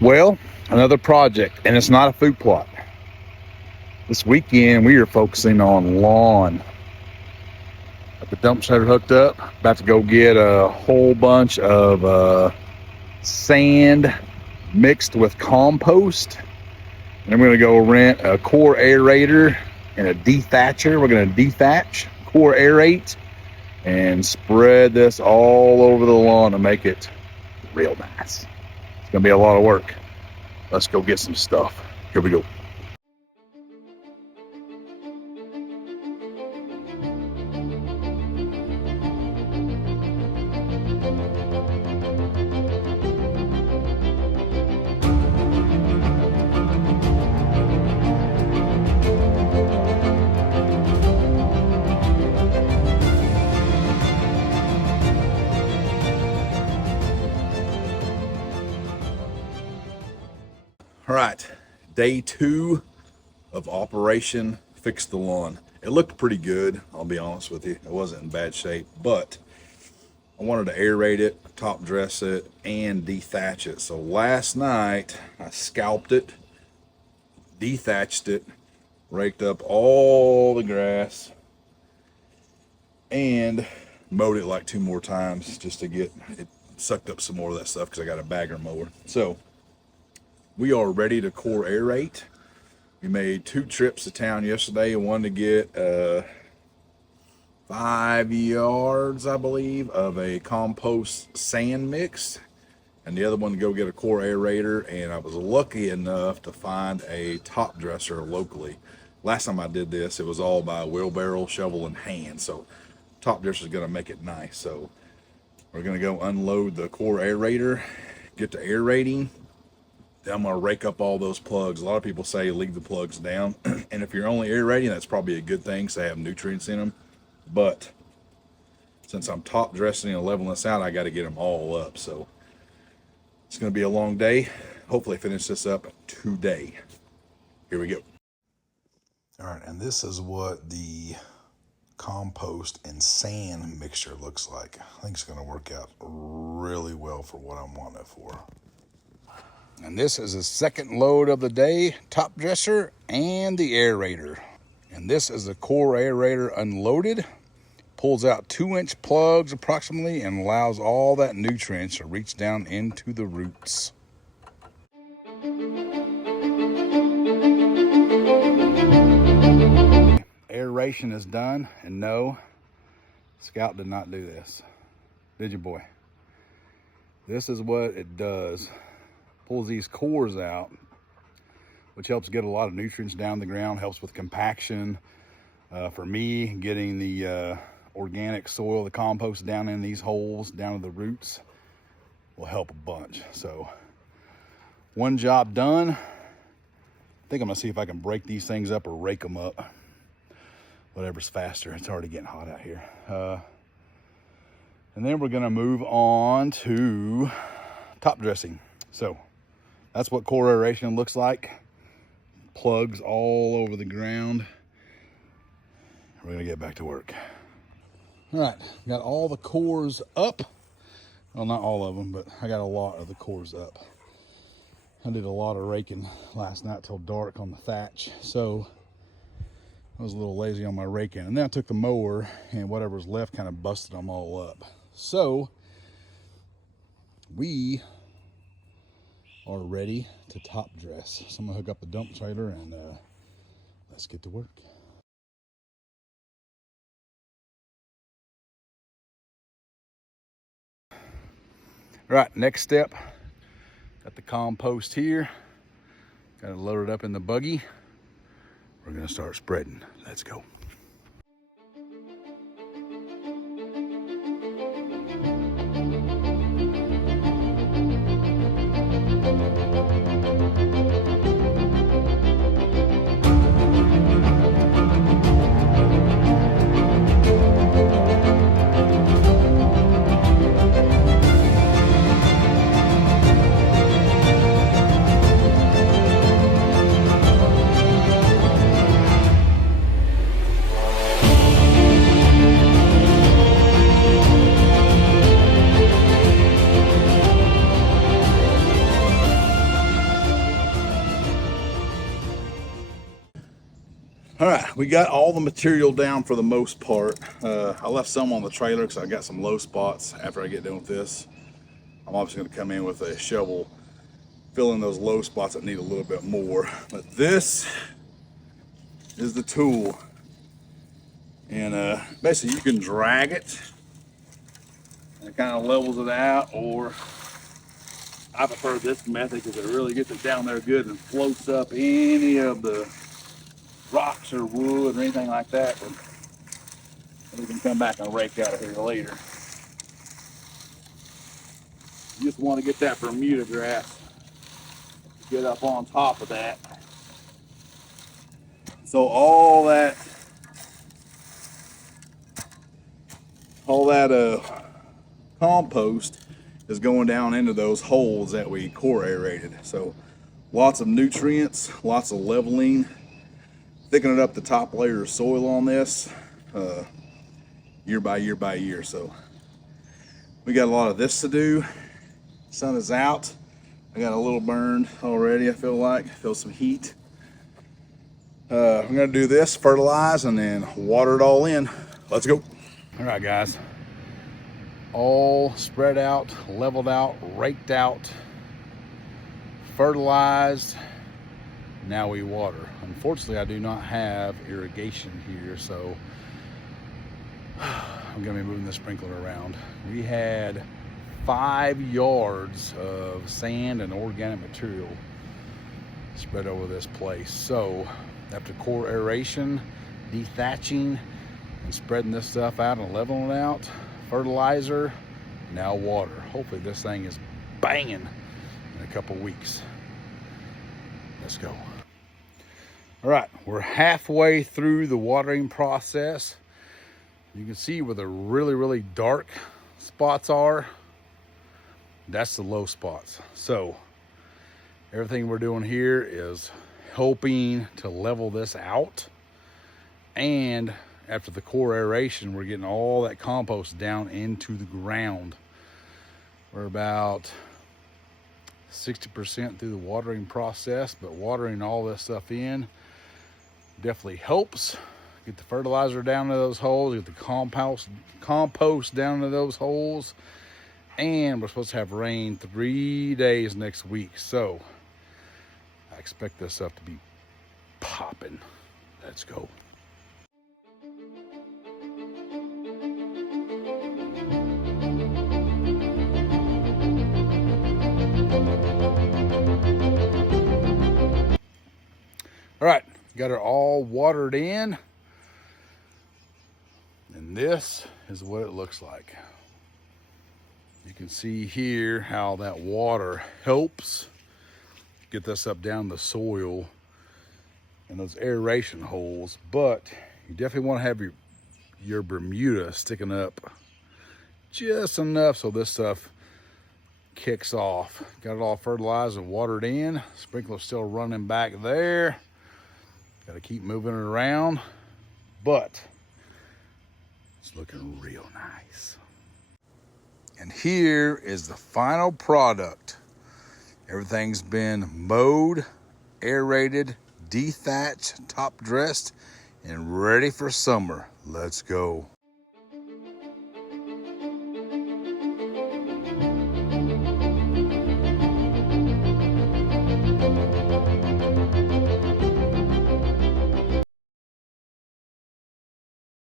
Well, another project, and it's not a food plot. This weekend we are focusing on lawn. Got the dump trailer hooked up, about to go get a whole bunch of sand mixed with compost, and I'm going to go rent a core aerator and a dethatcher. We're going to dethatch, core aerate, and spread this all over the lawn to make it real nice. It's going to be a lot of work. Let's go get some stuff. Here we go. All right, day 2 of Operation Fix the Lawn. It looked pretty good, I'll be honest with you. It wasn't in bad shape, but I wanted to aerate it, top dress it, and dethatch it. So last night I scalped it, dethatched it, raked up all the grass, and mowed it like 2 more times just to get it sucked up some more of that stuff because I got a bagger mower. So we are ready to core aerate. We made 2 trips to town yesterday. One to get 5 yards, I believe, of a compost sand mix, and the other one to go get a core aerator. And I was lucky enough to find a top dresser locally. Last time I did this, it was all by wheelbarrow, shovel, and hand. So top dresser is going to make it nice. So we're going to go unload the core aerator, get to aerating. Then I'm going to rake up all those plugs. A lot of people say leave the plugs down. And if you're only aerating, that's probably a good thing, so they have nutrients in them. But since I'm top dressing and leveling this out, I got to get them all up. So it's going to be a long day. Hopefully finish this up today. Here we go. All right, and this is what the compost and sand mixture looks like. I think it's going to work out really well for what I'm wanting it for. And this is the second load of the day, top dresser and the aerator. And this is the core aerator unloaded. Pulls out 2-inch plugs approximately and allows all that nutrients to reach down into the roots. Aeration is done, and no, Scout did not do this. Did you, boy? This is what it does. Pulls these cores out, which helps get a lot of nutrients down the ground, helps with compaction. For me, getting the organic soil, the compost down in these holes, down to the roots, will help a bunch. So, one job done. I think I'm gonna see if I can break these things up or rake them up. Whatever's faster. It's already getting hot out here. And then we're gonna move on to top dressing. So, that's what core aeration looks like. Plugs all over the ground. We're gonna get back to work. All right, got all the cores up. Well, not all of them, but I got a lot of the cores up. I did a lot of raking last night till dark on the thatch, so I was a little lazy on my raking. And then I took the mower and whatever was left kind of busted them all up. So we are ready to top dress. So I'm gonna hook up the dump trailer and let's get to work. All right, next step, got the compost here. Got it loaded up in the buggy. We're gonna start spreading. Let's go. All right, we got all the material down for the most part. I left some on the trailer because I got some low spots after I get done with this. I'm obviously going to come in with a shovel, fill in those low spots that need a little bit more. But this is the tool. And basically you can drag it and it kind of levels it out, or I prefer this method because it really gets it down there good and floats up any of the rocks or wood or anything like that. But we can come back and rake out of here later. You just want to get that Bermuda grass, get up on top of that. So all that compost is going down into those holes that we core aerated. So lots of nutrients, lots of leveling, thickening up the top layer of soil on this year by year by year. So we got a lot of this to do. Sun is out. I got a little burned already, I feel some heat. I'm gonna do this, fertilize, and then water it all in. Let's go. All right, guys. All spread out, leveled out, raked out, fertilized. Now we water. Unfortunately, I do not have irrigation here, so I'm gonna be moving the sprinkler around. We had 5 yards of sand and organic material spread over this place. So after core aeration, dethatching, and spreading this stuff out and leveling it out, fertilizer, now water. Hopefully this thing is banging in a couple weeks. Let's go. All right, we're halfway through the watering process. You can see where the really, really dark spots are. That's the low spots. So everything we're doing here is helping to level this out. And after the core aeration, we're getting all that compost down into the ground. We're about 60% through the watering process, but watering all this stuff in definitely helps. Get the fertilizer down to those holes, get the compost down to those holes, and we're supposed to have rain 3 days next week. So I expect this stuff to be popping. Let's go. All right, got it all watered in, and this is what it looks like. You can see here how that water helps get this up down the soil and those aeration holes, but you definitely want to have your Bermuda sticking up just enough so this stuff kicks off. Got it all fertilized and watered in. Sprinkler's still running back there. Got to keep moving it around, but it's looking real nice. And here is the final product. Everything's been mowed, aerated, dethatched, top dressed, and ready for summer. Let's go.